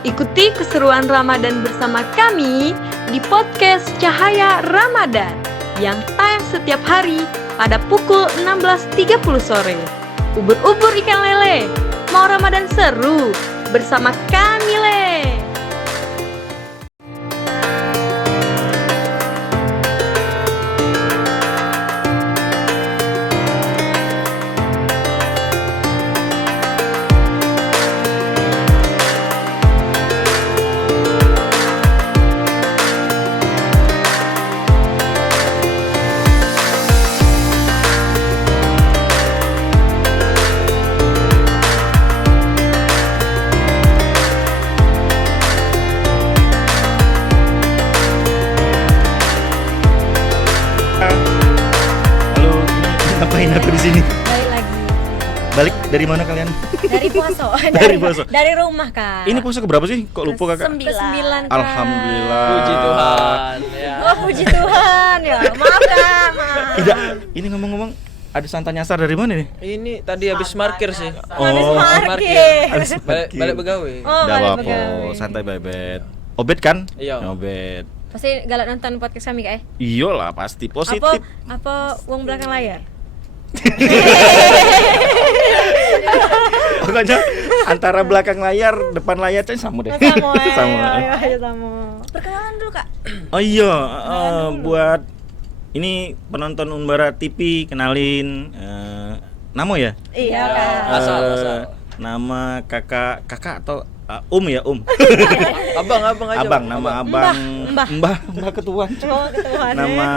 Ikuti keseruan Ramadan bersama kami di podcast Cahaya Ramadan yang tayang setiap hari pada pukul 16.30 sore. Ubur-ubur ikan lele, mau Ramadan seru bersama kami le. Ngapain aku di sini? Balik lagi. Balik dari mana kalian? Dari Poso. Dari Poso. Dari rumah, Kak. Ini puasa keberapa sih? Kok lupa kakak? Ke-9, Kak. Alhamdulillah. Puji Tuhan. Ya. Oh, puji Tuhan ya. Maaf, Kak. Maaf. Tidak. Ini ngomong-ngomong ada santan nyasar dari mana nih? Ini tadi habis markir sih. Habis Oh, parkir. Habis Balik begawe. Oh, Udah balik apa-apa, begawe. santai bebet. Obet kan? Iya. Obet. Pasti galak nonton podcast kami, Kak. Iyalah pasti positif. Apa uang belakang layar? Pokoknya antara belakang layar, depan layar itu sama deh. Sama. Ayo, sama. Perkenalan dulu, Kak. Oh iya, buat ini penonton Unbara TV kenalin Namo ya? Iya, Kak. Asal. Nama kakak atau ya Abang aja. abang, nama abang Mbah. ketuaan. Oh, ketuaan. Nama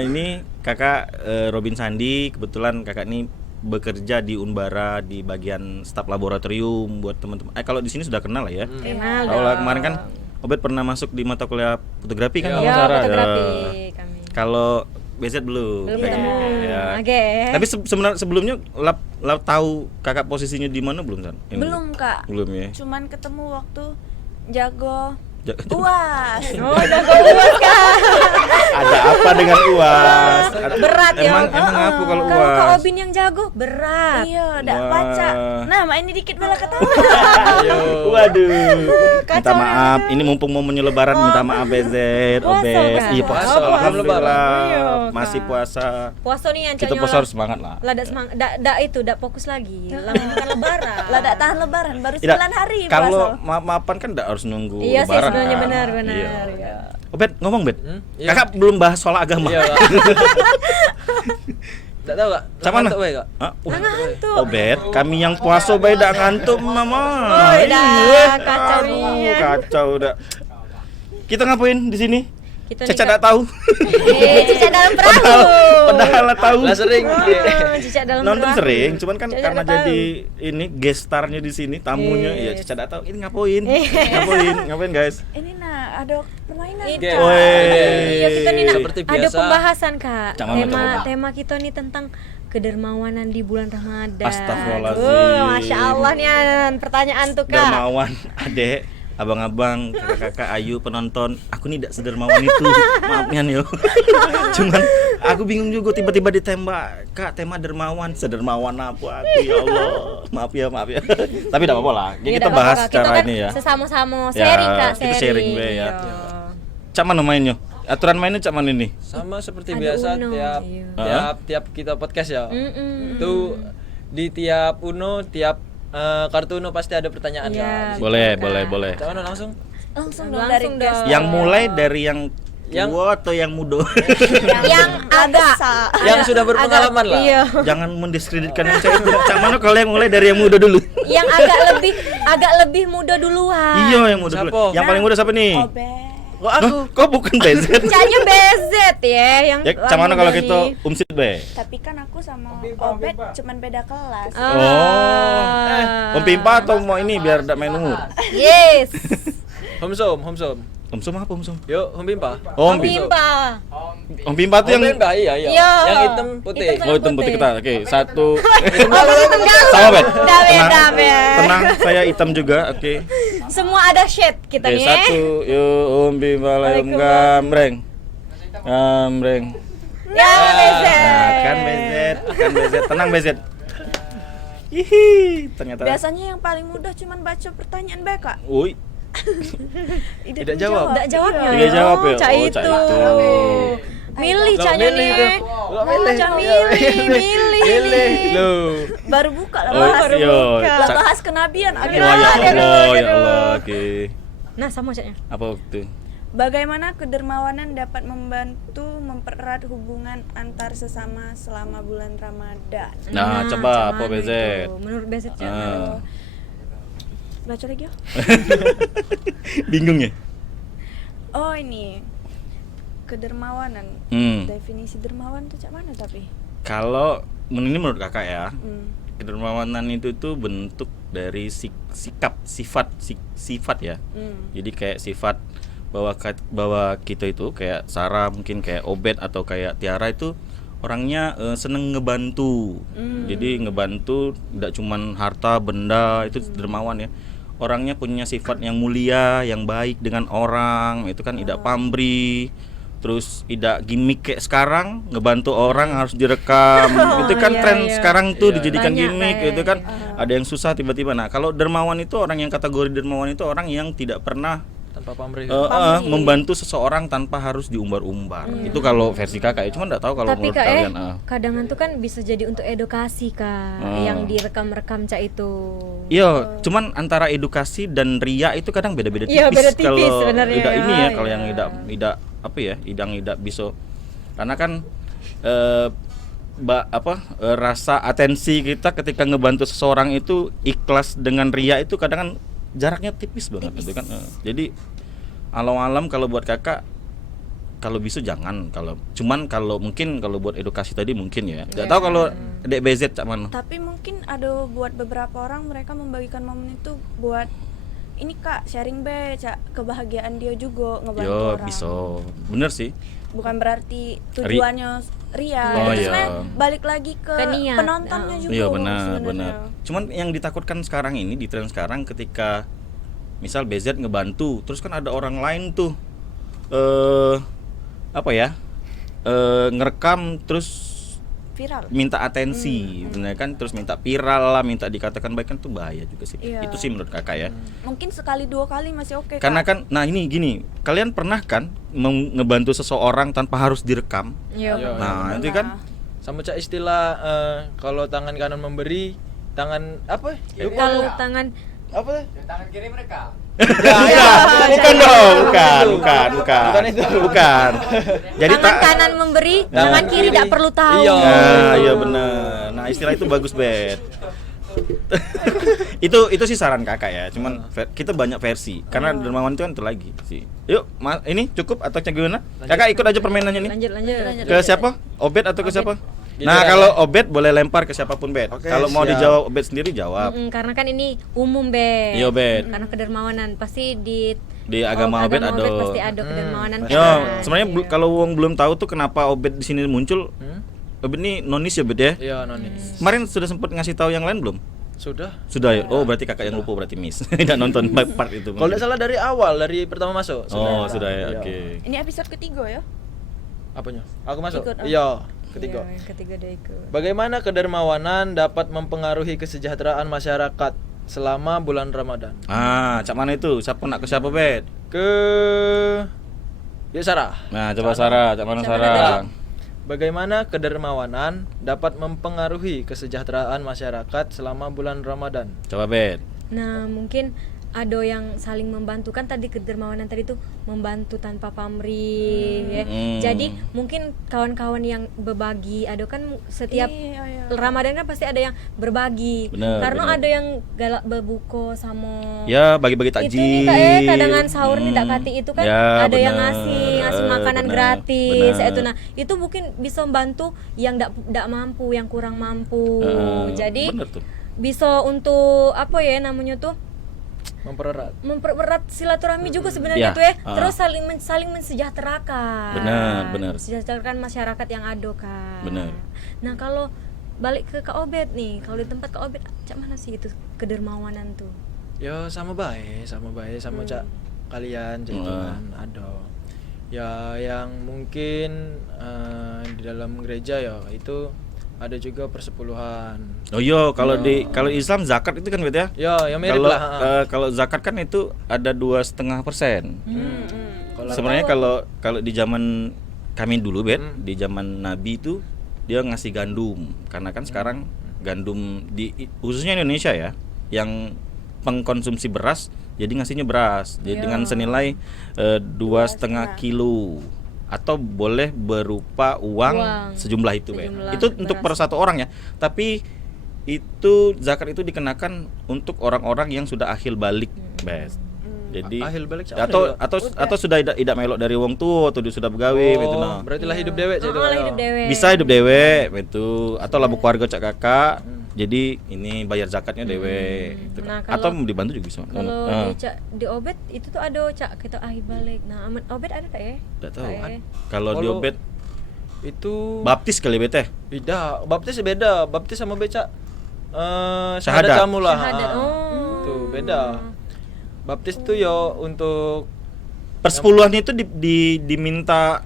ini kakak Robin Sandi. Kebetulan kakak ini bekerja di Unbara di bagian staf laboratorium buat teman-teman. Kalau di sini sudah kenal lah ya. Kenal Tahu lah dong. kemarin kan Obet pernah masuk di mata kuliah fotografi kan? Iya, kalau Iya, Sarah? fotografi Ya. kami. Kalau BZ belum. Belum Pengen. ketemu. Ya. Oke. Tapi sebenarnya sebelumnya lap tahu kakak posisinya di mana belum San? Ini? Belum, Kak. Belum ya. Cuman ketemu waktu jago Ja- UAS. Oh, udah uas, Kak. Ada apa dengan UAS? Berat ya. Emang apa kalau Kalau Kak UAS? Obin yang jago berat. Iya, udah Wah. baca. Nah, ini dikit bela ketawa. Waduh. Minta Kacau. maaf. Ini mumpung momennya lebaran minta maaf BZ, Puasa, Obes. Kak? Iya puasa. Puasa, Alhamdulillah. Iya, Masih Kak. puasa. Puasa nih yang Kita puasa harus semangat lah. Lah semangat, dak fokus lagi. Bukan lebaran. Lah, tak tahan lebaran baru Tidak. 9 hari Kalau puasa. maaf-maafan kan enggak harus nunggu Iya sih lebaran. sebenarnya kan? benar. Iya. Ya. Bet, ngomong Bet. Iya. Kakak belum bahas soal agama. Iya, Kak. Tak tahu, Kak. Sama mana? Ngantuk, Kak. Hah? Wah. Ngantuk. Oh Bet, kami yang puasa beda ngantuk mama. Oh, udah, Iya. kacau Aduh, nih. kacau udah. Kita ngapain di sini? Kita Caca nih, enggak tahu. Cicak dalam perahu. Padahal lah tahu. Lah sering. Cicak dalam Nonton perahu. sering, cuman kan Caca karena nggak tahu. jadi ini guest starnya di sini, tamunya ya Yes. Caca enggak tahu. Ini ngapain? Ngapain guys? Ini ada permainan. Itu. Game. Woi. Iya, kita nih Seperti ada biasa. pembahasan, Kak. Coba. Tema kita nih tentang kedermawanan di bulan Ramadan. Astagfirullahaladzim. Masya Allah nih pertanyaan tuh, Kak. Dermawan, adek, abang-abang, kakak-kakak, ayu, penonton. Aku nih tidak sedermawan itu. Maaf nih yo. Cuman aku bingung juga tiba-tiba ditembak. Kak, tema dermawan, sedermawan apa aku ya Allah. Maaf ya. Tapi tidak apa-apa lah. Iya, Kita nggak bahas apa-apa, Kak. secara Kita kan ini ya. Sesama-sama Ya, sharing, Kak, kita sharing be ya. Iya. Cak mana mainnya? Aturan mainnya cak mana nih? Sama seperti Ada biasa Uno, tiap iya. tiap kita podcast ya. Mm-mm. Itu di tiap Uno, tiap kartu Uno pasti ada pertanyaan, Iya. Kak. Boleh. Cak mana langsung? Langsung dong dari Langsung guest. dong. Yang mulai dari yang Yang- tua atau yang muda? Yang agak Yang sudah berpengalaman lah. Iya. Jangan mendiskreditkan yang cewek. Cak mana kalau yang mulai dari yang muda dulu? Yang agak lebih muda duluan. Iya yang muda dulu. Siapa? Yang paling muda siapa nih? Obet. Kok aku? Hah? Kok bukan BZ? Caknya BZ ya yang Ya, cak mana kalau muda kita nih. umsit be? Tapi kan aku sama Obet cuman beda kelas. Ah. Om Pimpa atau mau ini biar tidak main umur? Yes. Homsom. Om Som apa Om Som? Yuk, Om Pimpa. Oh, Om Pimpa. Om Pimpa tuh Om yang Pimpa, iya. Iya. Yang hitam putih. Hitam. Oh hitam putih kita. Oke, satu. Enggak. Sama bet. Beda. Tenang, saya hitam juga. Oke. Semua ada shade kita Oke, nih. satu. Yuk Om Pimpa layum gambreng. Gambreng. Ya, BZ. Nah, kan BZ. Tenang BZ. Hihi, ternyata. Biasanya yang paling mudah cuman baca pertanyaan Kak. Woi, Tidak jawab. Enggak jawabnya. Tidak jawab ya? Cak Oh, itu. Cak itu. Milih Lo caknya milih nih. tuh. Lo milih. Cak milih. Milih. Lo. Baru buka lah Oh, bahas. iya. Lah Cak- bahas kenabian Wah, akhirnya. ya Allah, ya Allah. Oke. Nah, sama caknya. Apa waktu? Bagaimana kedermawanan dapat membantu mempererat hubungan antar sesama selama bulan Ramadan? Nah, coba apa cuman BZ? itu. Menurut BZ Cak. Ah. Baca lagi ya. Bingung ya? Oh ini kedermawanan. Definisi dermawan tuh cak mana tapi? Kalau ini menurut kakak ya, Hmm. kedermawanan itu tuh bentuk dari sikap, sifat ya. Jadi kayak sifat bahwa kita itu kayak Sarah, mungkin kayak Obed atau kayak Tiara itu orangnya seneng ngebantu. Jadi ngebantu tidak cuman harta benda, itu dermawan ya. Orangnya punya sifat yang mulia, yang baik dengan orang, itu kan tidak pamrih. Terus tidak gimmick kayak sekarang, ngebantu orang harus direkam. Itu kan iya, tren iya. sekarang tuh Iya. dijadikan Banyak, gimmick. Teh. Itu kan ada yang susah tiba-tiba. Nah, kalau dermawan itu orang yang kategori dermawan itu orang yang tidak pernah Tanpa pamrih. membantu seseorang tanpa harus diumbar-umbar. Itu kalau versi kakak ya. Cuma nggak tahu kalau Tapi menurut Kak kalian. kadang tuh kan bisa jadi untuk edukasi Kak, yang direkam-rekam Cak itu. Iya, cuman antara edukasi dan ria itu kadang beda-beda tipis. Iya, beda tipis Kalau sebenarnya. tidak ini ya, Oh, kalau iya. yang tidak apa ya, tidak bisa. Karena kan rasa atensi kita ketika ngebantu seseorang itu ikhlas dengan ria itu kadang kan jaraknya tipis banget itu kan. Jadi alam-alam kalau buat kakak kalau bisa jangan, kalau mungkin kalau buat edukasi tadi mungkin ya. Enggak tahu kalau Dek BZ cak mana. Tapi mungkin ada buat beberapa orang mereka membagikan momen itu buat ini Kak sharing be cak kebahagiaan dia juga ngebantu Yo, orang. bisa. Bener sih. Bukan berarti tujuannya ria. Oh, Itu iya. sebenarnya balik lagi ke Ke niat. penontonnya juga. Iya benar, sebenarnya. benar. Cuman yang ditakutkan sekarang ini di tren sekarang ketika misal BZ ngebantu, terus kan ada orang lain tuh ngerekam terus Viral. minta atensi, bener kan? Terus minta viral lah, minta dikatakan baik kan tuh bahaya juga sih. Iya. Itu sih menurut kakak ya. Mungkin sekali dua kali masih oke. Karena Kak. kan, nah ini gini, kalian pernah kan ngebantu seseorang tanpa harus direkam? Iya. Iya. Nah itu kan Sama cak istilah kalau tangan kanan memberi, tangan apa? Lupa. Kalau tangan Apa? bukan dong, bukan. Bukan itu. Bukan. Jadi tangan kanan memberi, tangan kiri tidak perlu tahu. Iya. Nah, iya benar. Nah, istilah itu bagus, Bet. itu sih saran kakak ya. Cuman kita banyak versi. Karena dermawan itu kan itu lagi sih. Yuk, ini cukup atau gimana? Kakak ikut aja permainannya nih. Lanjut. Ke siapa? Obed atau ke siapa? Gitu Nah, ya. kalau Obed boleh lempar ke siapapun, Bet. Oke, Kalau mau siap. dijawab Obed sendiri jawab. Karena kan ini umum Bet. Iya, Bet. Karena kedermawanan pasti di Di agama Obed ada. pasti ada kedermawanan. Yo, Kan. sebenarnya kalau wong belum tahu tuh kenapa Obed di sini muncul. Obed ini nonis ya, Bet ya? Iya, nonis. Kemarin sudah sempat ngasih tahu yang lain belum? Sudah. Sudah ya? Oh berarti kakak yang lupa berarti miss. Tidak nonton part itu. Kalau tidak salah dari awal, dari pertama masuk. Oh sudah ya, Iya. oke. Ini episode ketiga ya. Apanya? Aku masuk. Ikut, Iya, ketiga. Iya, yang ketiga dia ikut. Bagaimana kedermawanan dapat mempengaruhi kesejahteraan masyarakat selama bulan Ramadan? Ah, cak mana itu? Siapa nak ke siapa, Bet? Ke Ya Sarah. Nah, coba Sarah, cak mana Sarah? Bagaimana kedermawanan dapat mempengaruhi kesejahteraan masyarakat selama bulan Ramadan? Coba, Bet. Nah, mungkin ada yang saling membantu kan tadi kedermawanan tadi tuh membantu tanpa pamrih ya. Jadi mungkin kawan-kawan yang berbagi ada kan setiap Iya. Ramadan kan pasti ada yang berbagi. Bener, Karena bener. ada yang galak berbuka sama Ya, bagi-bagi takjil. itu nih Kak ya, kadangan sahur nih Dak Kati itu kan Ya, ada yang bener. ngasih makanan Bener, gratis bener. itu. Nah, itu mungkin bisa membantu yang ndak mampu, yang kurang mampu. Jadi bener tuh. bisa untuk apa ya namanya tuh Mempererat. silaturahmi juga sebenarnya Ya, tuh ya. ah. Terus saling mensejahterakan. Benar. Mensejahterakan masyarakat yang ada kan. Benar. Nah, kalau balik ke Kak Obed nih, kalau di tempat Kak Obed cak mana sih itu kedermawanan tuh? Ya sama baik sama cak kalian cak itu kan ada. Ya yang mungkin di dalam gereja ya itu ada juga persepuluhan. Oh iya, kalau Islam zakat itu kan Bet ya. Ya, yang mirip Kalau lah. kalau zakat kan itu ada 2,5%. Kalau Sebenarnya kalau di zaman kami dulu Bet, di zaman Nabi itu dia ngasih gandum. Karena kan sekarang gandum khususnya Indonesia ya, yang pengkonsumsi beras, jadi ngasihnya beras. Jadi dengan senilai 2,5 kilo atau boleh berupa uang sejumlah itu Bet. Sejumlah Itu untuk per satu orang ya. Tapi itu zakat itu dikenakan untuk orang-orang yang sudah akhil balik, Bet. Jadi Akhil balik atau sudah tidak melok dari wong tua atau dia sudah begawe gitu nah. Berarti lah hidup dewek Oh, lah hidup dewe. Bisa hidup dewe itu atau labu keluarga cak kakak. Jadi ini bayar zakatnya dewe gitu. Nah, Atau kalau- dibantu juga bisa. Kalau di Obet itu tuh ada cak kita akhir balik. Nah, aman Obet ada tak ya? Enggak tahu. Tak ya? Kalau di Kalau- obet itu baptis kali bete. beda. Baptis beda. Baptis sama beca Syahadat. syahadat kamu lah. Syahadat. Ha. Oh. Itu beda. Baptis tuh yo untuk Persepuluhan itu diminta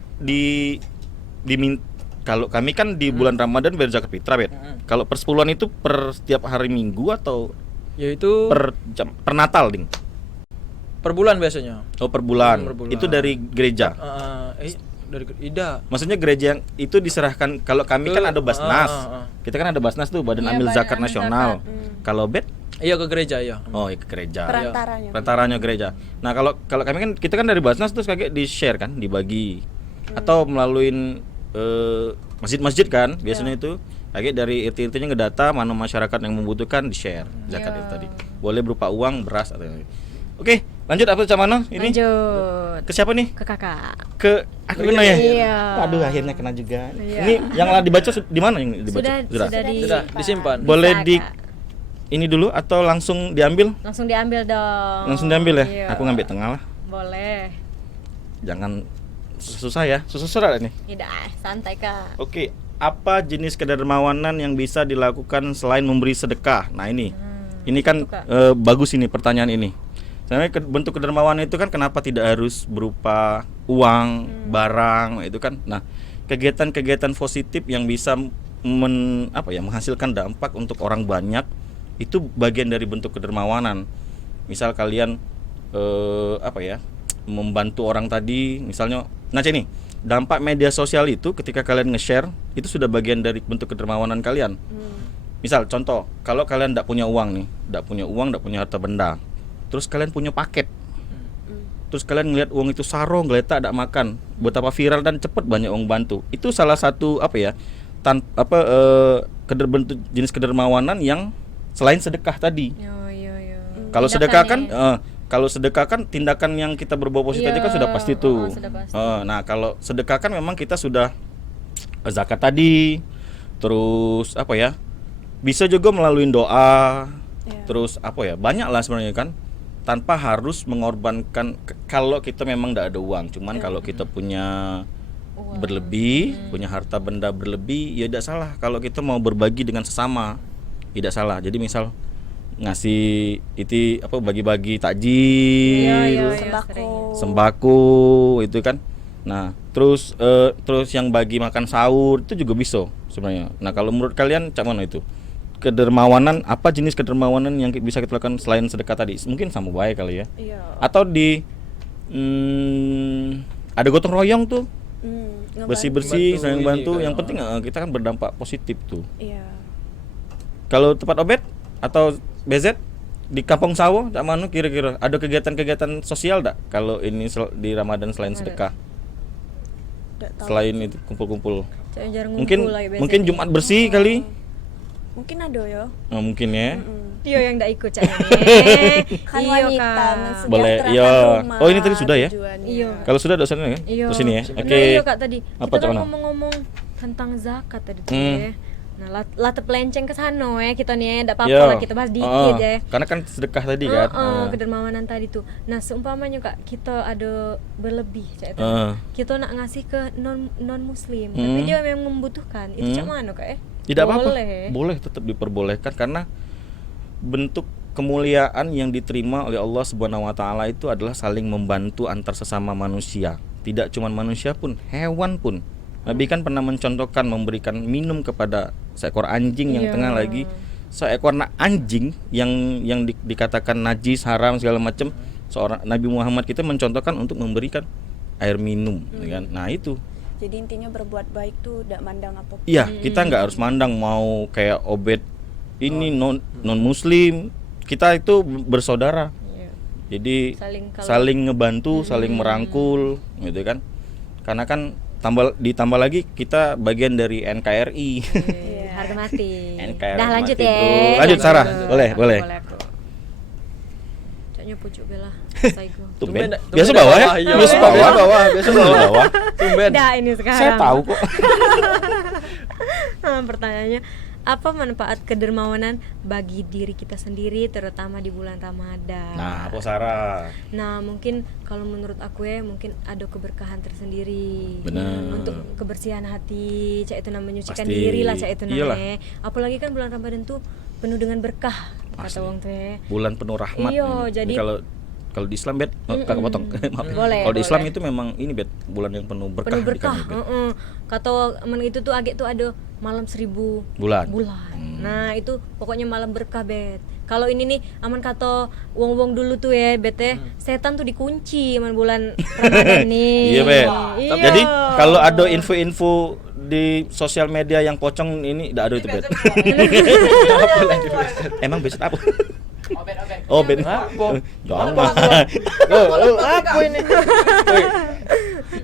kalau kami kan di bulan Ramadan bayar zakat fitrah, Bet. Kalau persepuluhan itu per setiap hari Minggu atau yaitu per Natal, Ding? per bulan biasanya. Oh, per bulan. Per bulan. Itu dari gereja. Dari Ida. Maksudnya gereja yang itu diserahkan, kalau kami kan ada Basnas. Kita kan ada Basnas tuh, Badan Iya, Amil Badan Zakat Amil Nasional. Kalau Bet Iya ke gereja ya. oh ya ke gereja. Perantaranya. Gereja. Nah, kalau kami kan kita kan dari Basnas terus kayak di-share kan, dibagi. Atau melalui masjid-masjid kan biasanya itu kayak dari RT-RT-nya ngedata mana masyarakat yang membutuhkan di-share zakat itu tadi. Boleh berupa uang, beras atau Oke, lanjut apa Cak Mano ini? Lanjut Ke siapa nih? ke kakak. Ke aku kena ya? Iya. Aduh, akhirnya kena juga. Ini yang dibaca di mana yang dibaca? Sudah Sudah disimpan. Boleh Bisa, di Kak. ini dulu atau langsung diambil? Langsung diambil dong. Langsung diambil ya? Iya. Aku ngambil tengah lah. Boleh. Jangan susah ya. Susah nih. Tidak, santai Kak. Oke, apa jenis kedermawanan yang bisa dilakukan selain memberi sedekah? Nah, ini kan itu, Kak. bagus ini pertanyaan ini. Sebenarnya bentuk kedermawanan itu kan kenapa tidak harus berupa uang, barang itu kan. Nah, kegiatan-kegiatan positif yang bisa menghasilkan dampak untuk orang banyak itu bagian dari bentuk kedermawanan. Misal kalian membantu orang tadi, misalnya ini dampak media sosial itu ketika kalian nge-share itu sudah bagian dari bentuk kedermawanan kalian. Misal contoh, kalau kalian tidak punya uang nih, tidak punya harta benda, terus kalian punya paket, terus kalian ngelihat uang itu sarong, geletak, tidak makan, betapa viral dan cepat banyak orang bantu. Itu salah satu bentuk jenis kedermawanan yang selain sedekah tadi. Yo. Kalau Tindakan sedekah kan ya. kalau sedekah kan tindakan yang kita berbuat positif Iya, tadi kan sudah pasti tuh. sudah pasti. Nah, kalau sedekah kan memang kita sudah zakat tadi, terus bisa juga melalui doa, terus banyak lah sebenarnya kan, tanpa harus mengorbankan kalau kita memang tidak ada uang. Cuman kalau kita punya berlebih, punya harta benda berlebih, ya tidak salah kalau kita mau berbagi dengan sesama, tidak salah. Jadi misal ngasih bagi-bagi takjil, sembako itu kan. Nah, terus yang bagi makan sahur itu juga bisa sebenarnya. Nah, kalau menurut kalian Cak Mano itu kedermawanan, apa jenis kedermawanan yang bisa kita lakukan selain sedekah tadi? Mungkin sama baik kali ya. Iya. Atau ada gotong royong tuh, bersih-bersih, saling bantu. Yang penting kita kan berdampak positif tuh. Iya. Kalau tempat Obet atau BZ di Kampung Sawo, Cak Mano kira-kira ada kegiatan-kegiatan sosial tak kalau ini di Ramadan selain sedekah? Selain itu kumpul-kumpul. Jarang Mungkin ngumpul lah ya mungkin biasanya. Jumat bersih kali. Mungkin ada ya. Oh, mungkin ya. Iyo yang ndak ikut Cak. Kan Iyo wanita Kak. mensejahterakan Boleh, iya. rumah Oh, ini tadi sudah ya? tujuannya. Iyo. Kalau sudah dosennya kan? Iyo. Terus ini ya. Nah, Oke. iyo Kak tadi. Apa, Kita Cak kan Mano? ngomong-ngomong tentang zakat tadi tuh ya. Nah, lat pelenceng ke sana ya kita nih, enggak apa-apa Iya. lah kita bahas dikit ya. Karena kan sedekah tadi kan. Kedermawanan tadi tuh. Nah, seumpamanya Kak, kita ada berlebih Cak itu. Kita nak ngasih ke non muslim, tapi dia memang membutuhkan. Itu Cak Mano Kak ya? Tidak apa-apa. Boleh. Boleh, tetap diperbolehkan karena bentuk kemuliaan yang diterima oleh Allah Subhanahu wa taala itu adalah saling membantu antar sesama manusia. Tidak cuma manusia pun, hewan pun. Nabi kan pernah mencontohkan memberikan minum kepada seekor anjing yang Iya. tengah lagi seekor anjing yang dikatakan najis, haram segala macam. Seorang Nabi Muhammad kita mencontohkan untuk memberikan air minum, ya kan? Nah itu. Jadi intinya berbuat baik tuh tidak mandang apa. Iya, kita nggak harus mandang mau kayak Obed ini non muslim. Kita itu bersaudara. Iya. Jadi Saling saling ngebantu, saling merangkul, gitu kan? Karena kan ditambah lagi kita bagian dari NKRI. Harga mati. NKRI Dah lanjut mati ya. itu. Lanjut, Sarah. Boleh. aku. Caknya pucuk bela. Saigo. Tumben. Tumben Biasa dari bawah ya? Iya. Biasa bawah. Biasa Biasa bawah. bawah. Tumben. Dah ini sekarang. Saya tahu kok. Pertanyaannya, apa manfaat kedermawanan bagi diri kita sendiri terutama di bulan Ramadan? Nah, apa Sarah? Nah, mungkin kalau menurut aku ya mungkin ada keberkahan tersendiri. Benar. Untuk kebersihan hati, cak itu namanya menyucikan Pasti. diri lah, cak itu Iyalah. namanya. Apalagi kan bulan Ramadan tuh penuh dengan berkah Pasti. kata wong tuh ya. Bulan penuh rahmat. Iya, Ini jadi- kalau di Islam Bet, kakak potong. Maaf. Boleh, Kalau di Islam boleh. itu memang ini Bet, bulan yang penuh berkah. Penuh berkah. dikandung, Bet. Kata men itu tuh agak tuh ada malam 1000 Bulan. Nah, itu pokoknya malam berkah, Bet. Kalau ini nih aman kata wong-wong dulu tuh ya, Bet ya. Setan tuh dikunci aman bulan Ramadan nih. Iya Bet. Iya. Jadi kalau ada info-info di sosial media yang pocong ini tidak ada itu Bet. Emang beset apa? Oh Bet. Apa? Jangan. Lo apa ini?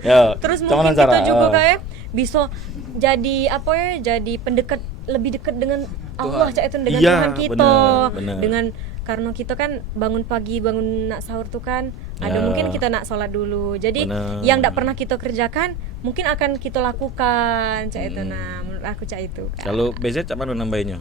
Ya. Terus cuman mungkin kita Sarah. juga kayak bisa jadi apa ya? Jadi pendekat lebih dekat dengan Allah, cak itu dengan Iya, Tuhan kita. benar. Dengan karena kita kan bangun pagi, bangun nak sahur tuh kan ada Ya. mungkin kita nak sholat dulu. Jadi Benar. yang tidak pernah kita kerjakan mungkin akan kita lakukan, cak itu. Nah, menurut aku cak itu. Kak. Kalau BZ cak mana nambahinnya?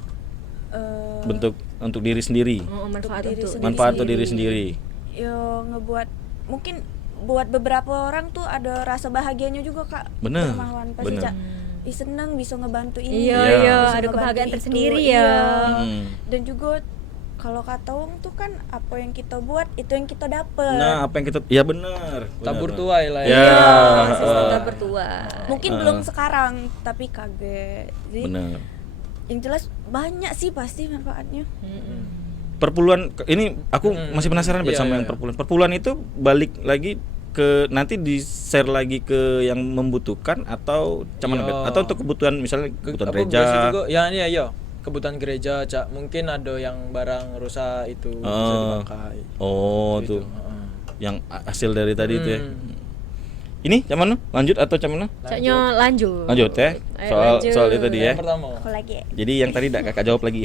Bentuk untuk diri sendiri. Oh, manfaat Untuk diri untuk sendiri. Manfaat untuk diri sendiri. Yo ngebuat mungkin buat beberapa orang tuh ada rasa bahagianya juga Kak. Bener, Dermawan pasti bener. Cak. Ih seneng bisa ngebantu ini. Iya, Iya. iya, bisa ada ngebantu kebahagiaan itu, tersendiri iya. ya. Dan juga kalau kata Wong tuh kan apa yang kita buat itu yang kita dapet. Nah, apa yang kita ya benar. Tabur benar. tuai lah Ya. Iya, heeh. sistem bertua. Mungkin belum sekarang tapi kaget. Jadi Benar. yang jelas banyak sih pasti manfaatnya. Perpuluhan ini aku masih penasaran Bet Iya, sama iya, yang iya. perpuluhan. Perpuluhan itu balik lagi ke nanti di-share lagi ke yang membutuhkan atau cuman Iya. Bet? Atau untuk kebutuhan misalnya kebutuhan Apa, gereja. biasa juga ya ini ya kebutuhan gereja, Cak. Mungkin ada yang barang rusak itu bisa Oh. dipakai. Oh, Gitu. tuh. Yang hasil dari tadi itu ya. Hmm. Ini cuman lanjut atau cuman? Caknya lanjut. Lanjut ya. Ayo, Soal itu tadi ya. Yang pertama. Aku lagi ya. Jadi yang tadi tidak kakak jawab lagi.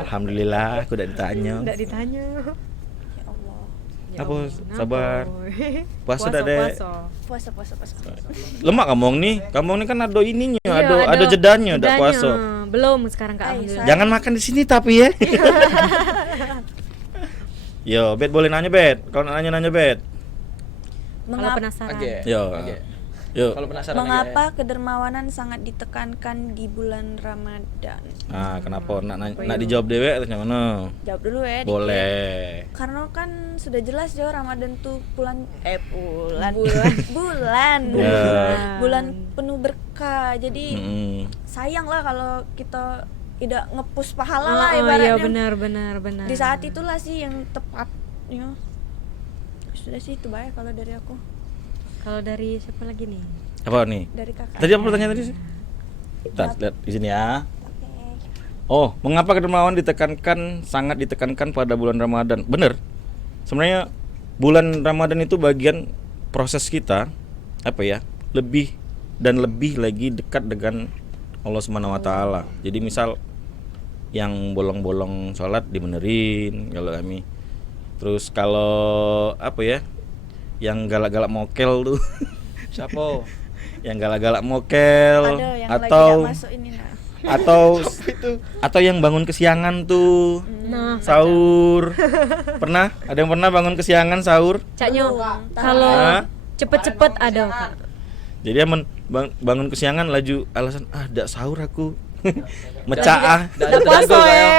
Alhamdulillah aku udah ditanya. Enggak ditanya. Ya Allah. Ya Apa, Allah, sabar. kenapa? Puasa dah, Dek. Puasa. Lemak kamu nih. Kamu nih kan ada ininya, Iya, ada jedanya, ada puasa. Belum sekarang Kak. Ay, Alhamdulillah. Jangan makan di sini tapi ya. Yo, Bet boleh nanya Bet. Kalau nanya Bet. Kalau Mengapa, penasaran. Oke. Yo. Oke. Yo. Kalau penasaran mengapa kedermawanan sangat ditekankan di bulan Ramadan? Nah, kenapa nak dijawab dewe atau yang mana? Jawab dulu ya. Dik. Boleh. Karena kan sudah jelas ya Ramadan tuh bulan bulan Ya. bulan penuh berkah. Jadi Mm-mm. sayang lah kalau kita tidak ngepus pahala Oh, lah oh, ibaratnya. iya benar. Di saat itulah sih yang tepat ya. Sudah sih itu baik kalau dari aku. Kalau dari siapa lagi nih? Apa nih? Dari kakak. Tadi apa pertanyaan tadi sih? Bentar, lihat di sini ya. Oke. Oh, mengapa kedermawan sangat ditekankan pada bulan Ramadan? Bener. Sebenarnya bulan Ramadan itu bagian proses kita apa ya? Lebih lagi dekat dengan Allah Subhanahu wa taala. Jadi misal yang bolong-bolong sholat dibenerin kalau kami. Terus kalau apa ya? Yang galak-galak mokel tuh. Siapa? Yang galak-galak mokel Ada yang atau lagi gak masuk ini nah. atau yang bangun kesiangan tuh Nah, sahur. Pernah? Ada yang pernah bangun kesiangan sahur? Caknya kalau Hah? cepet-cepet ada Kak. Jadi dia bangun kesiangan laju alasan ndak sahur aku. Mecah ah. Udah puasa ya.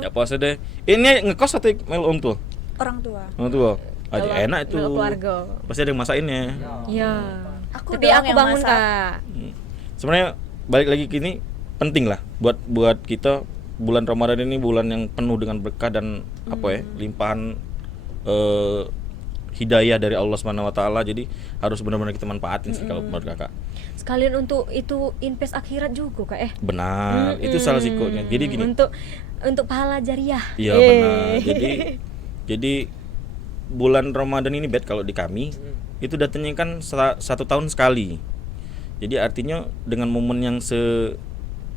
Ya puasa deh. Ini ngekos atau melu om tuh? Orang tua. Om tuh. Aja enak itu. Kalau keluarga. Pasti ada yang masakin ya. Iya. Aku Tapi doang aku yang bangun masak. Kak. Sebenarnya balik lagi ke ini penting lah buat kita. Bulan Ramadan ini bulan yang penuh dengan berkah dan limpahan hidayah dari Allah Subhanahu wa taala. Jadi harus benar-benar kita manfaatin sih kalau menurut Kakak. Sekalian untuk itu invest akhirat juga Kak Benar, itu salah sikunya. Jadi gini. Untuk pahala jariah. Iya benar. Jadi bulan Ramadan ini kalau di kami itu datangnya kan 1 tahun sekali. Jadi artinya dengan momen yang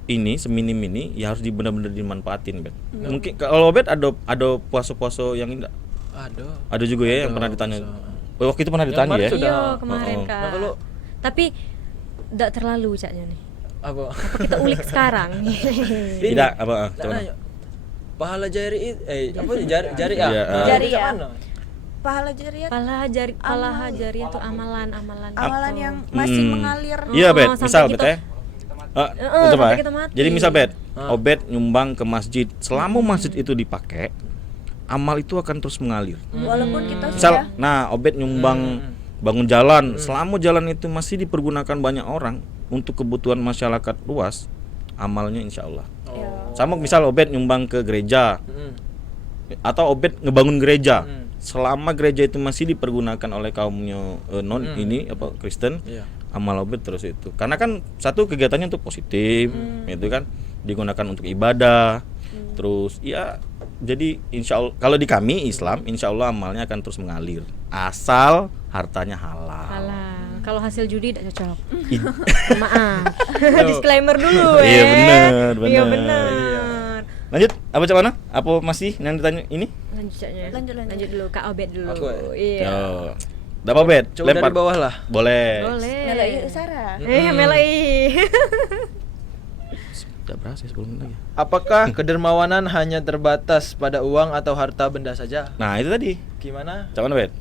seminim ini ya harus benar-benar dimanfaatin, Bet. Mungkin kalau Bet ada puasa-puasa yang enggak? Ada juga ya yang pernah ditanya. Oh, waktu itu pernah ditanya ya? Sudah. Iya kemarin Oh. Kak. Nah, kalau Tapi tidak terlalu caknya nih. apa? Apa kita ulik sekarang? Tidak, apa? Coba. Nanya, pahala jari jari Iya, Jari itu ya. mana? Pahala jariah, Pahala jariah itu amalan. amalan yang masih mengalir. Iya, Bet. sampai Misal kita- Bet ya. Coba sampai ya. kita mati. Jadi misal Bet, Obed nyumbang ke masjid. Selama masjid itu dipakai, amal itu akan terus mengalir. Walaupun kita Misal, sudah Obed nyumbang bangun jalan, selama jalan itu masih dipergunakan banyak orang untuk kebutuhan masyarakat luas, amalnya insya Allah. ya, Sama misal Obed nyumbang ke gereja, atau Obed ngebangun gereja, selama gereja itu masih dipergunakan oleh kaumnya Kristen, Iya. amal Obed terus itu. Karena kan satu kegiatannya untuk positif, itu kan digunakan untuk ibadah, terus ya. Jadi insya Allah kalau di kami Islam, insya Allah amalnya akan terus mengalir asal hartanya halal. Halal. Kalau hasil judi tidak cocok. Id- Maaf. Disclaimer dulu Iya, benar. Iya benar. Lanjut, apa cak mana? Apa masih yang ditanya ini? Lanjut caknya. Lanjut. Lanjut dulu Kak Obed dulu. Aku, Iya. Yo. Dapat Bet? Coba Lempar. dari bawah lah. Boleh. Boleh. Mela yuk Sarah. Melai. Udah berasa 10 menit lagi. Apakah kedermawanan hanya terbatas pada uang atau harta benda saja? Nah, itu tadi. Gimana? Cak mana Bet?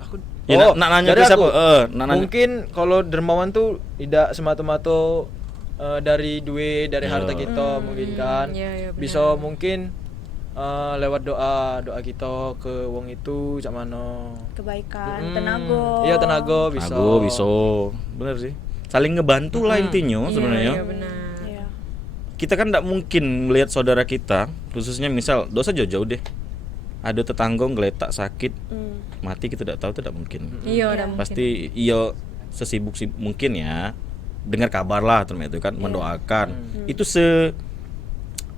Aku Ya, nak nanya dari ke siapa? aku. Nak nanya. Mungkin kalau dermawan tuh tidak semata-mata dari duit, dari harta kita mungkin kan. iya, benar. Bisa mungkin lewat doa kita ke wong itu cak mana. Kebaikan, tenaga. Iya, tenaga bisa. Aku bisa. Bener sih. Saling ngebantu lah intinya sebenarnya. Iya benar. Iya. Kita kan tidak mungkin melihat saudara kita, khususnya misal dosa jauh-jauh deh. Ada tetangga ngeletak sakit, mati kita tidak tahu, tidak mungkin. Iya udah mungkin. Pasti iya sesibuk mungkin ya. Dengar kabar lah terus itu kan mendoakan. Itu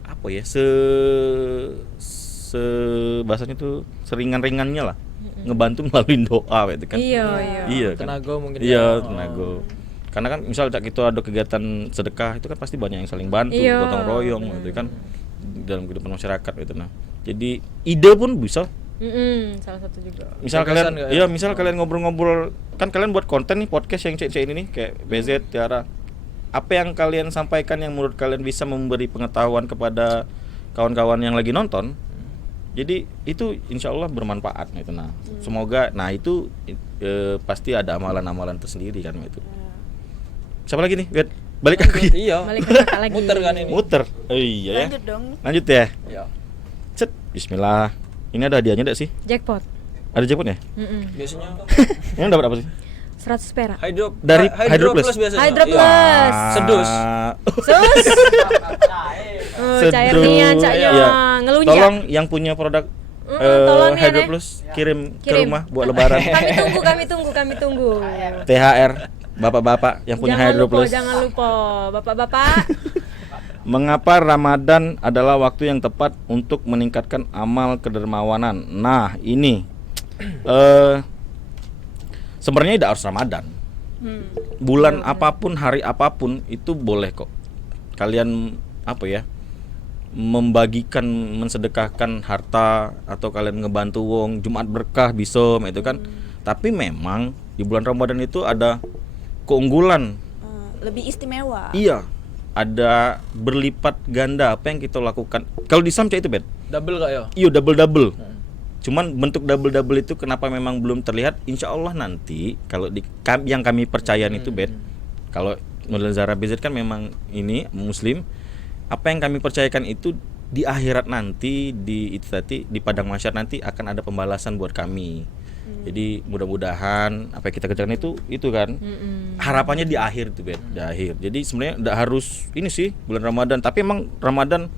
apa ya? Bahasanya tuh seringan-ringannya lah. Ngebantu melalui doa itu kan. Iya. Iya kan. Tenaga mungkin. Iya, tenaga. Karena kan misal kita ada kegiatan sedekah itu kan pasti banyak yang saling bantu, Iya. gotong royong gitu kan dalam kehidupan masyarakat gitu. Nah, jadi ide pun bisa. Salah satu juga. Misal Gagasan kalian, nggak iya ya? misal kalian ngobrol-ngobrol, kan kalian buat konten nih podcast yang cek ini nih kayak BZ, Tiara. Apa yang kalian sampaikan yang menurut kalian bisa memberi pengetahuan kepada kawan-kawan yang lagi nonton? Jadi itu insya Allah bermanfaat gitu. Nah, semoga, nah itu pasti ada amalan-amalan tersendiri kan itu. Siapa lagi nih? Bet, balik aku. Iya. Balik ke kakak lagi. Muter kan ini. Muter. Iya ya. Lanjut dong. Lanjut ya. Iya. Cet, bismillah. Ini ada hadiahnya enggak sih? Jackpot. Ada jackpotnya? Biasanya Ini dapat apa sih? 100 perak. Dari Hydro Plus. biasanya. Hydro Iya. Plus. Sedus. Sus. Cairnya caknya Iya. ngelunjak. Tolong yang punya produk tolong ya, Hydro Nek. Plus kirim ke Kirim. rumah buat lebaran. Kami tunggu. THR bapak-bapak yang punya Hydro Plus. Jangan lupa, Bapak-bapak. Mengapa Ramadan adalah waktu yang tepat untuk meningkatkan amal kedermawanan? Nah, ini sebenarnya tidak harus Ramadan. Bulan apapun, hari apapun itu boleh kok. Kalian membagikan, mensedekahkan harta atau kalian ngebantu wong, Jumat berkah bisa itu kan. Tapi memang di bulan Ramadan itu ada keunggulan. Lebih istimewa. Iya, ada berlipat ganda apa yang kita lakukan. Kalau di Samca itu, Bet. Double kak ya? Iya, double. Cuman bentuk double itu kenapa memang belum terlihat? Insya Allah nanti kalau yang kami percayaan itu, Bet. Kalau menurut Zara BZ kan memang ini Muslim. Apa yang kami percayakan itu di akhirat nanti di padang mahsyar nanti akan ada pembalasan buat kami. Jadi mudah-mudahan apa yang kita kerjakan itu kan harapannya di akhir tuh, Bet, di akhir. Jadi sebenarnya enggak harus ini sih bulan Ramadan, tapi emang Ramadan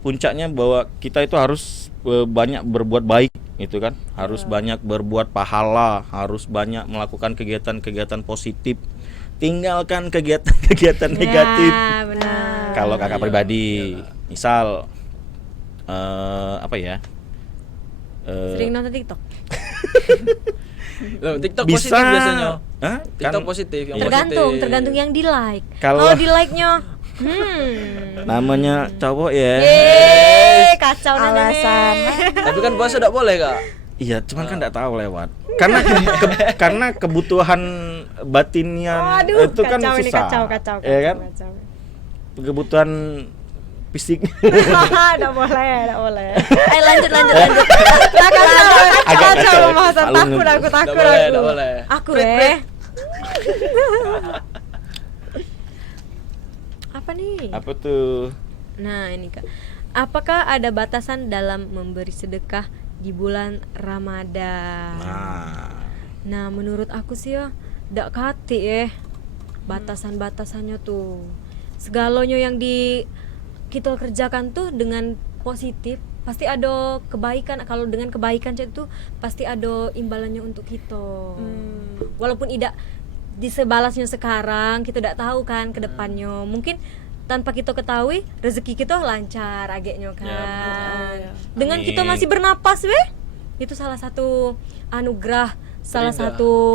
puncaknya bahwa kita itu harus banyak berbuat baik itu kan, harus banyak berbuat pahala, harus banyak melakukan kegiatan-kegiatan positif, tinggalkan kegiatan-kegiatan negatif. Ya, benar. Kalau kakak pribadi, misal apa ya? Sering nonton TikTok. Loh, TikTok Bisa. positif biasanya. Hah? TikTok Kan positif, yang Tergantung yang di like. Kalau- Kalau di like-nya namanya cowok ya. Kacau Alasan. Tapi kan puasa enggak boleh, Kak. Iya, cuman kan enggak tahu lewat. Karena kebutuhan batinnya itu kan susah. kacau. Ya kan? Kebutuhan fisik. Enggak boleh. Ayo lanjut. Agak kacau. Pembahasan Maklum. takut Nggak boleh. Aku Apa nih? Apa tuh? Nah, ini Kak. Apakah ada batasan dalam memberi sedekah di bulan Ramadan? Nah, menurut aku sih ya ndak kati batasan-batasannya tuh. Segalanya yang kita kerjakan tuh dengan positif pasti ada kebaikan. Kalau dengan kebaikan itu pasti ada imbalannya untuk kita. Walaupun tidak disebalasnya sekarang, kita tidak tahu kan ke depannya. Mungkin tanpa kita ketahui rezeki kita lancar agaknya kan. Dengan kita masih bernapas itu salah satu anugerah, salah satu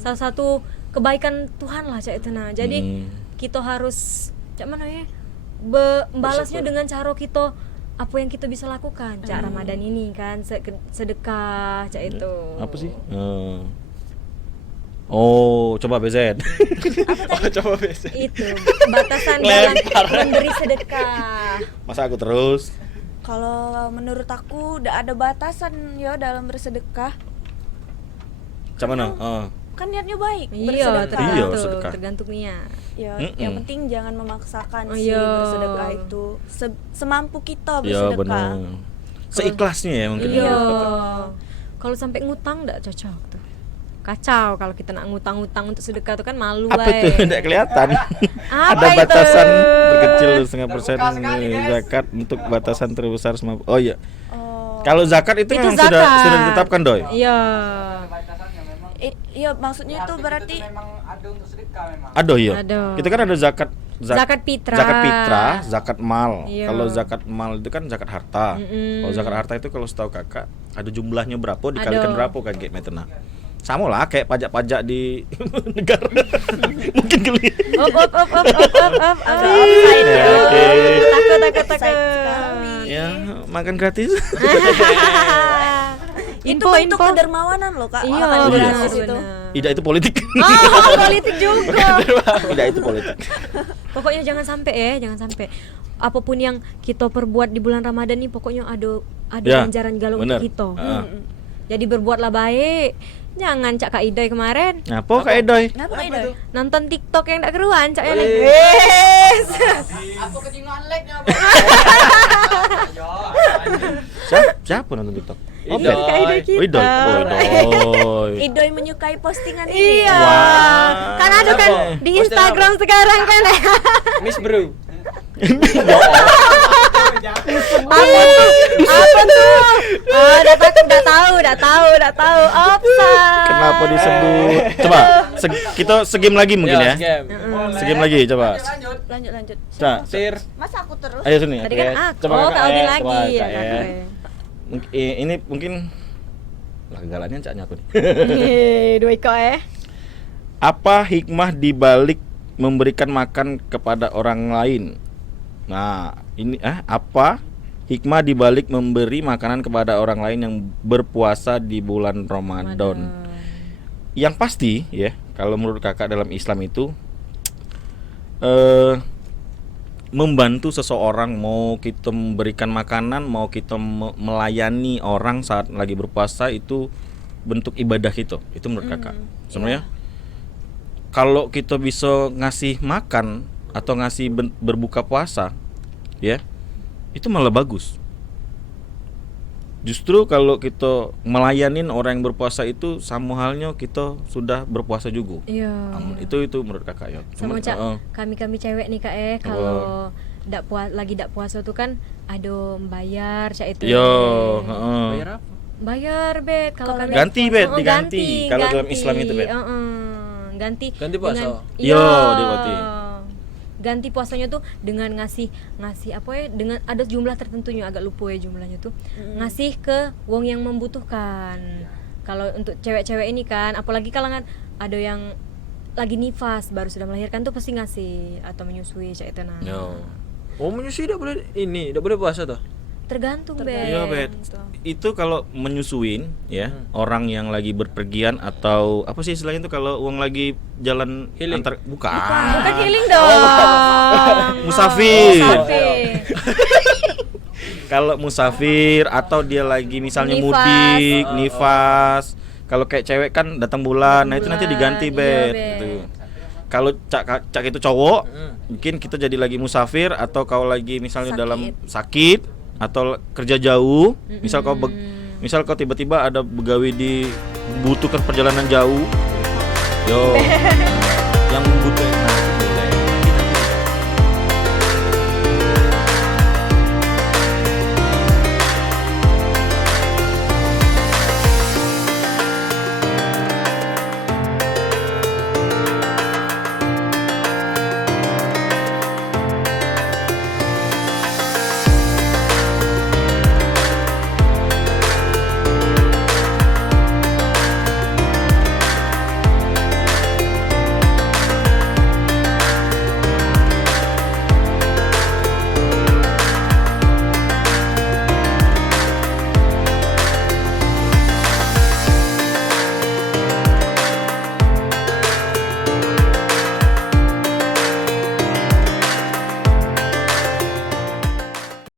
salah satu kebaikan Tuhan lah cak itu nah. Jadi kita harus cak mana ya membalasnya dengan cara kita apa yang kita bisa lakukan cak Ramadan ini kan, sedekah cak itu. Apa sih? Oh, coba BZ. Coba biasa. Itu batasan dalam memberi sedekah. Masa aku terus? Kalau menurut aku udah ada batasan ya dalam bersedekah. Coba no. Kan niatnya baik Iya, Iya, sedekah. tergantung niat. Ya, yang penting jangan memaksakan sih Iya. bersedekah itu. Semampu kita Iya, bersedekah. benar. Seikhlasnya ya mungkin. Iya. ya. Kalau sampai ngutang enggak cocok tuh. Kacau kalau kita nak ngutang-ngutang untuk sedekah tuh kan malu Apa tuh? Tidak kelihatan. Apa Ada itu? batasan terkecil 0,5% zakat untuk batasan terbesar semua. Oh iya. Kalau zakat itu, Itu memang zakat. sudah ditetapkan, Doy. Iya. Iya, maksudnya itu berarti Aduh iya. Aduh. Kita kan ada zakat Zakat fitrah. zakat mal. Iya. Kalau zakat mal itu kan zakat harta. Kalau zakat harta itu kalau setahu kakak ada jumlahnya berapa dikalikan Aduh. berapa kayak metena. Sama lah kayak pajak-pajak di negara. Mungkin kali. Up. offside Ya, oke. Takut. sekali. Ya, makan gratis. Itu bentuk kedermawanan loh Kak. Iya, makan benar, gratis itu. Tidak itu politik. Politik juga. Tidak itu politik. Pokoknya jangan sampai apapun yang kita perbuat di bulan Ramadan nih pokoknya ada Ya, ganjaran galau benar. untuk kita. Heeh. Jadi berbuatlah baik. Jangan Cak Kak Idoy kemarin Apa Kak Edoy? Kenapa Kak Idoy? nonton TikTok yang tak keruan Cak Ele. Siapa nonton TikTok? Idoy. Kak Idoy kita. Oh, Idoy. Oh, Idoy. Idoy menyukai postingan ini. Iya. Wah. Kan ada kan Apa? di Posting Instagram sekarang kan. Miss Bro. Apa tuh? Oh, udah tahu. Offside. Kenapa disebut? Coba kita segame lagi mungkin ya. Game. Segame lagi coba. Lanjut. Coba. Tir. Masa aku terus? Ayo sini. Tadi Oke. kan aku, Coba Kak Aldi E, lagi coba ya. Kak E. Ini mungkin lah galannya caknya aku nih. Dua iko Apa hikmah di balik memberikan makan kepada orang lain? Nah, ini apa hikmah di balik memberi makanan kepada orang lain yang berpuasa di bulan Ramadan? Yang pasti ya, kalau menurut kakak dalam Islam itu membantu seseorang, mau kita memberikan makanan, mau kita melayani orang saat lagi berpuasa itu bentuk ibadah kita. Itu menurut kakak. Sebenarnya kalau kita bisa ngasih makan atau ngasih berbuka puasa, ya itu malah bagus. Justru kalau kita melayanin orang yang berpuasa itu sama halnya kita sudah berpuasa juga. Iya. Itu menurut kakak ya. Sama Cuman, cak kami cewek nih kak kalau lagi dak puasa tuh kan ada bayar cak itu. Yo, Bayar apa? Bayar bet kalau kami Ganti, Bet, Oh, diganti. Kalau dalam Islam itu, Bet. Ganti puasa. Yo, Iya. diganti. Ganti puasanya tuh dengan ngasih apa ya, dengan ada jumlah tertentunya, agak lupa ya jumlahnya tuh, ngasih ke wong yang membutuhkan. Kalau untuk cewek-cewek ini kan, apalagi kalangan ada yang lagi nifas baru sudah melahirkan tuh pasti ngasih atau menyusui cak itu nah. Yo. Oh, menyusui tidak boleh puasa tuh. Tergantung bet. Iya, Bet. Itu kalau menyusuin ya, orang yang lagi berpergian atau apa sih istilahnya itu kalau uang lagi jalan Healing. bukan. Bukan healing dong. Musafir. Musafir. Kalau musafir atau dia lagi misalnya Nifas. mudik, nifas. Kalau kayak cewek kan datang bulan, nah itu nanti bulan, diganti, iya, Bet. Bet. Gitu. Kalau cak itu cowok, mungkin kita jadi lagi musafir atau kau lagi misalnya dalam sakit atau kerja jauh, misal kau tiba-tiba ada begawi di membutuhkan perjalanan jauh, yo, yang membutuhkan